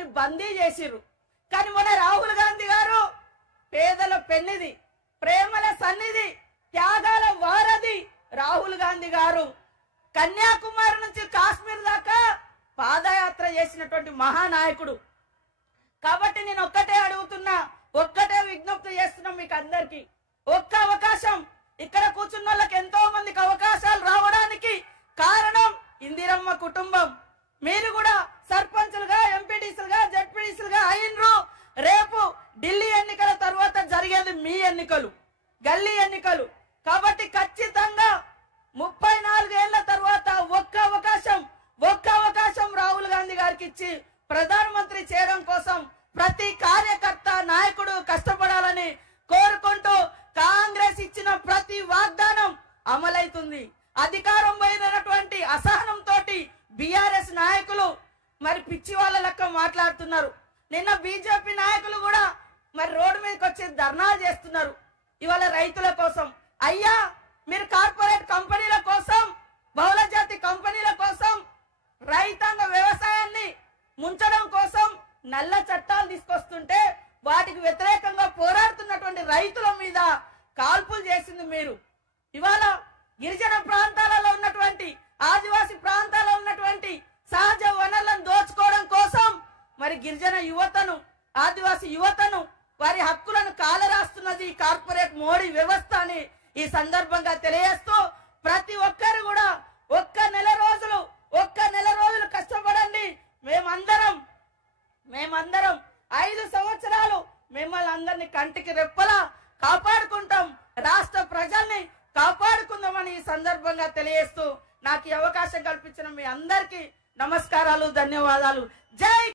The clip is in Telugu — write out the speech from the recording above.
ఆమెని బందీ చేసిర్రు. కానీ మన రాహుల్ గాంధీ గారు పేదల పెన్నిది, ప్రేమల సన్నిధి, త్యాగాల వారధి రాహుల్ గాంధీ గారు కన్యాకుమారి నుంచి కాశ్మీర్ దాకా పాదయాత్ర చేసినటువంటి మహానాయకుడు. కాబట్టి నేను ఒక్కటే అడుగుతున్నా, ఒక్కటే విజ్ఞప్తి చేస్తున్నా మీకు అందరికి, ఒక్క అవకాశం. ఇక్కడ కూర్చున్న వాళ్ళకి ఎంతో మందికి అవకాశాలు రావడానికి కారణం ఇందిరమ్మ కుటుంబం. మీరు కూడా సర్పంచులుగా, ఎంపీటీసీలుగా, జడ్పీటీసీలుగా అయినరు. రేపు ఢిల్లీ ఎన్నికల తర్వాత జరిగేది మీ ఎన్నికలు, గల్లీ ఎన్నికలు. కాబట్టి ఖచ్చితంగా 34 ఏళ్ల తర్వాత ఒక్క అవకాశం రాహుల్ గాంధీ గారికి ఇచ్చి ప్రధానమంత్రి చేయడం కోసం ప్రతి కార్యకర్త, నాయకుడు కష్టపడాలని కోరుకుంటూ కాంగ్రెస్ ఇచ్చిన ప్రతి వాగ్దానం అమలైతుంది. అధికారం పోయినటువంటి అసహనంతో బీఆర్ఎస్ నాయకులు మరి పిచ్చి వాళ్ళ లెక్క మాట్లాడుతున్నారు. నిన్న బీజేపీ నాయకులు కూడా మరి రోడ్డు మీదకి వచ్చి ధర్నాలు చేస్తున్నారు ఇవాళ రైతుల కోసం. అయ్యా, మీరు కార్పొరేట్ కంపెనీల కోసం, బహుళ జాతి కంపెనీల కోసం, రైతాంగ వ్యవసాయాన్ని ముంచడం కోసం నల్ల చట్టాలు తీసుకొస్తుంటే వాటికి వ్యతిరేకంగా పోరాడుతున్నటువంటి రైతుల మీద కాల్పులు చేసింది మీరు. ఇవాళ గిరిజన ప్రాంతాలలో ఉన్నటువంటి, ఆదివాసి ప్రాంతాల్లో ఉన్నటువంటి సహజ వనరులను దోచుకోవడం కోసం మరి గిరిజన యువతను, ఆదివాసి యువతను, వారి హక్కులను కాలరాస్తున్నది కార్పొరేట్ మోడీ వ్యవస్థ అని ఈ సందర్భంగా తెలియజేస్తూ ప్రతి ఒక్కరు కూడా ఒక్క నెల రోజులు కష్టపడండి. మేమందరం 5 సంవత్సరాలు మిమ్మల్ని అందరినీ కంటికి రెప్పలా కాపాడుకుంటాం, రాష్ట్ర ప్రజల్ని కాపాడుకుందామని ఈ సందర్భంగా తెలియజేస్తూ నాకు ఈ అవకాశం కల్పించిన మీ అందరికీ నమస్కారాలు, ధన్యవాదాలు. జై